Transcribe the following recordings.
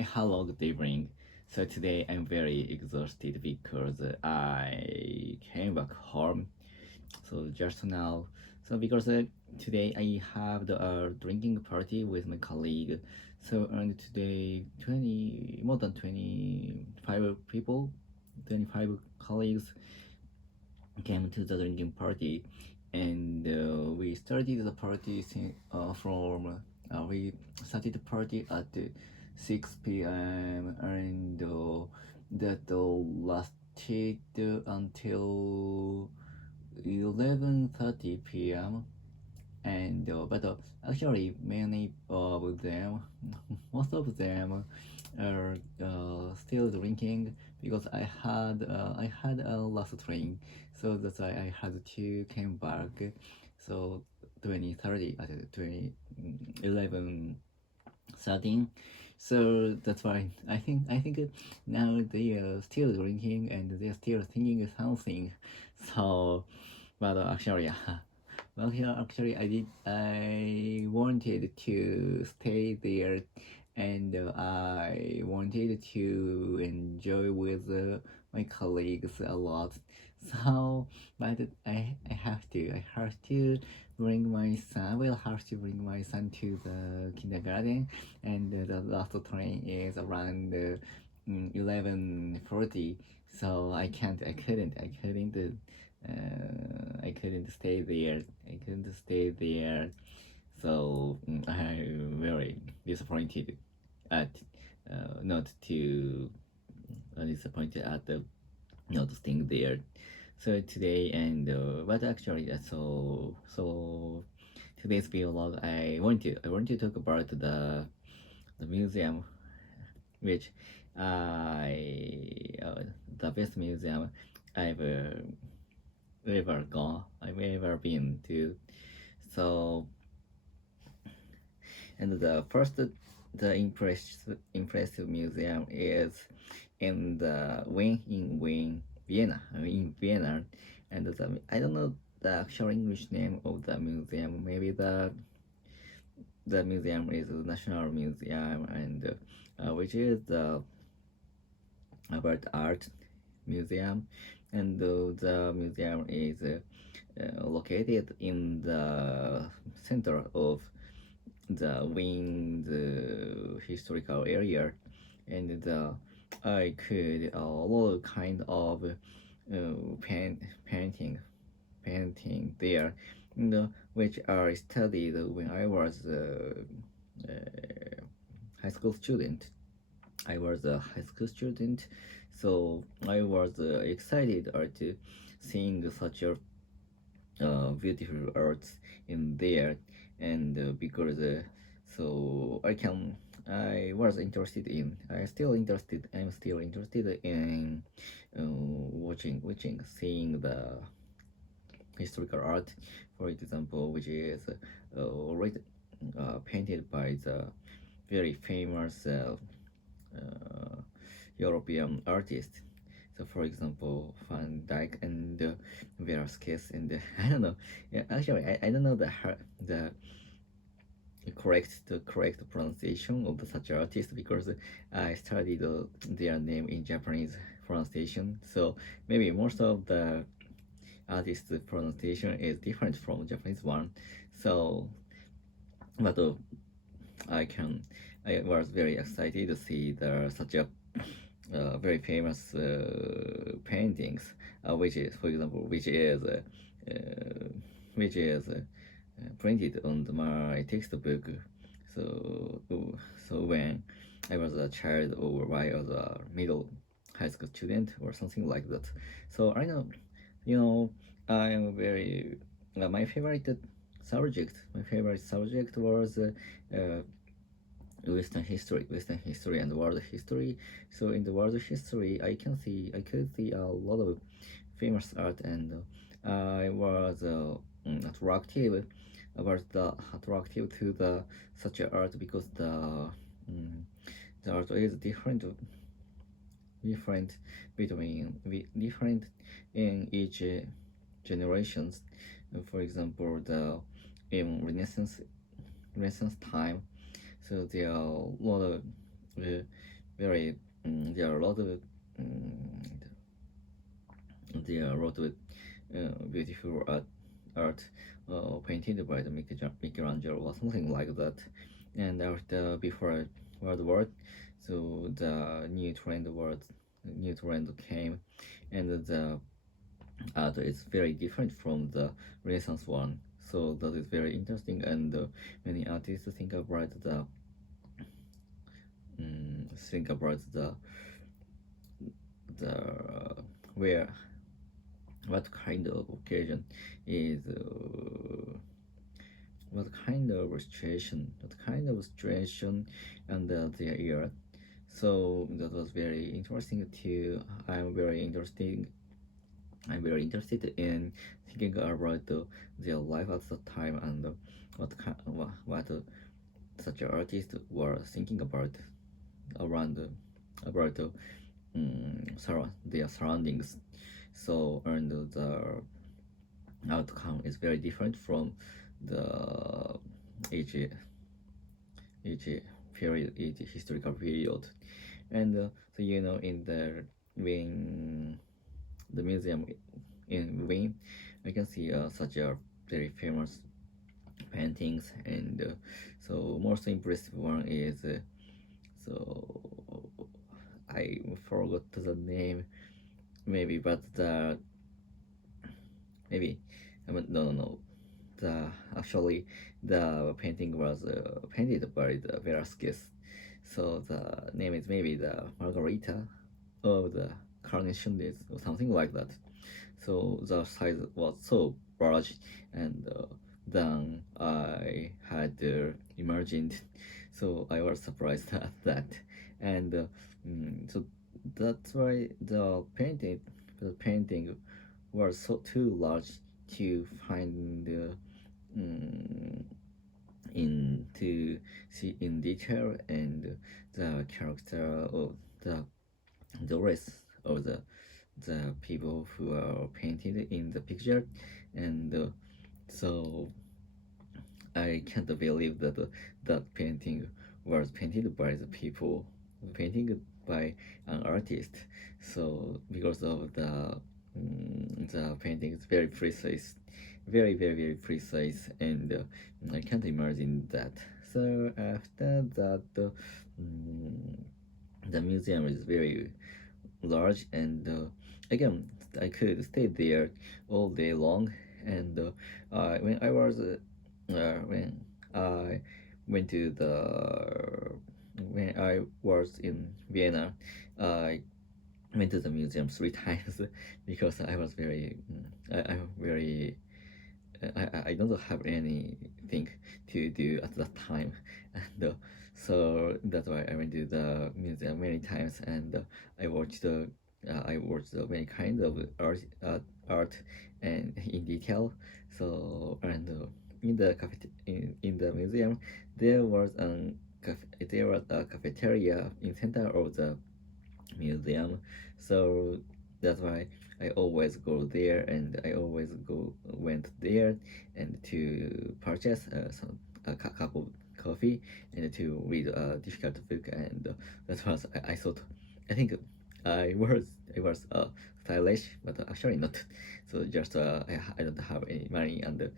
Hello, good evening. So today I'm very exhausted because I came back home. So just now, because today I have the drinking party with my colleague. So and today 20 more than 25 people, 25 colleagues came to the drinking party, and we started the party from we started the party at 6 p.m. and that lasted until 11:30 p.m. and but actually many of them most of them are still drinking because I had a last train, so that's why I had to came back. So 20:30 at 11:13. So that's why I think now they are still drinking and they're still thinking something. So but actually, yeah. Well, here actually I wanted to stay there, and I wanted to enjoy with my colleagues a lot. So, but I have to bring my son. I will have to bring my son to the kindergarten, and the last train is around 11:40. So I couldn't stay there. I couldn't stay there. So I'm very disappointed at not to disappointed at the not staying there. So today and but actually so today's vlog I want to talk about the museum which I the best museum I've I've ever been to. So, and the first, the impressive museum is in the Wien, Vienna. In Vienna, and I don't know the actual English name of the museum. Maybe the museum is the National Museum, and which is the about art museum, and the museum is located in the center of the wind historical area, and I could a lot kind of painting there, which I studied when I was high school student. I was a high school student, so I was excited to seeing such a beautiful arts in there, and because so I'm still interested in seeing the historical art, for example, which is already painted by the very famous European artists. So, for example, Van Dyck and Velázquez, and I don't know. Yeah, actually, I don't know the correct pronunciation of such artists because I studied their name in Japanese pronunciation. So maybe most of the artists' pronunciation is different from Japanese one. So, but I can. I was very excited to see the such a very famous paintings, which is, for example, which is printed on my textbook. So, so when I was a child or I was a middle high school student or something like that. So I know, you know, I am very my favorite subject was Western history and world history. So in the world history, I could see a lot of famous art, and I was attractive attractive to the such a art because the art is different different in each generations. For example, the in Renaissance time, so there are a lot of uh, very there are a lot of um, there are a lot of beautiful art painted by the Michelangelo or something like that. And after before World War, so the new trend came, and the art is very different from the Renaissance one. So that is very interesting, and many artists think about the where what kind of occasion is what kind of situation and their year. So that was very interesting too. I'm very interested in thinking about their life at the time, and what such artists were thinking around about their surroundings. So, and the outcome is very different from the each each each historical period. And so in the museum in Wien, I can see such a very famous paintings, and so most impressive one is so I forgot the name maybe, but the maybe I mean, no, the actually the painting was painted by the Velázquez, so the name is maybe the Margarita of the Carnation Days or something like that. So the size was so large, and then I had imagined, so I was surprised at that. And so that's why the painting was so too large to find in to see in detail, and the character of the rest of the people who are painted in the picture. And so I can't believe that that painting was painted by the people, painted by an artist. So because of the painting is very precise, very precise, and I can't imagine that. So after that, the museum is very large, and again I could stay there all day long. And when I went to the when I was in Vienna, I went to the museum 3 times because I was very I'm very I don't have anything to do at that time. And so that's why I went to the museum many times, and I watched many kinds of art and in detail. So, and in the museum there was a cafeteria in center of the museum. So that's why I always go there, and I always went there and to purchase a cup of coffee and to read a difficult book. And that was I thought I think I was stylish, but actually not. So just I don't have any money, and at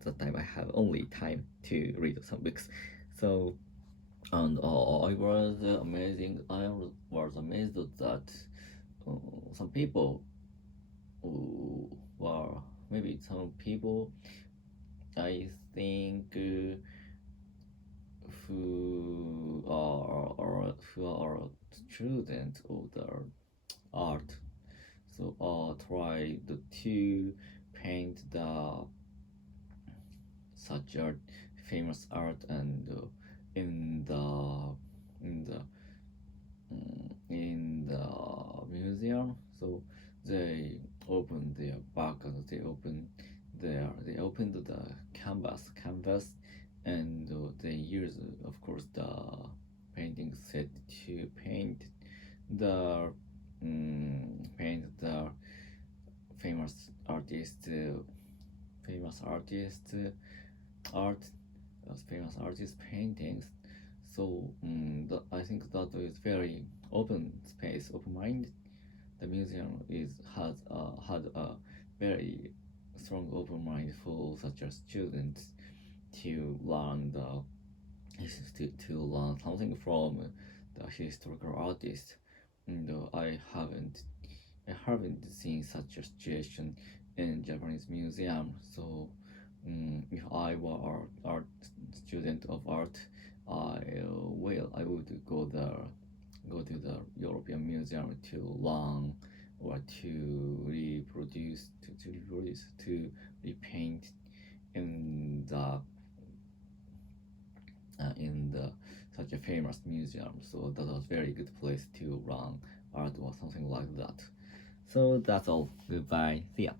that time I have only time to read some books. So, and I was amazing. I was amazed that some people who were maybe some people I think who are students of the art, so tried to paint the such art, famous art, and in the in the in the museum. So they opened their back, and they opened the canvas, and they used, of course, the painting set to the paint the famous artist famous artist art famous artist paintings. So I think that is very open space, open mind. The museum had a very strong open mind for such as students to learn to learn something from the historical artist. And I haven't seen such a situation in Japanese museum. So if I were art student of art, I would go to the European Museum to learn or to repaint in the such a famous museum. So that was very good place to learn art or something like that. So that's all. Goodbye. See ya.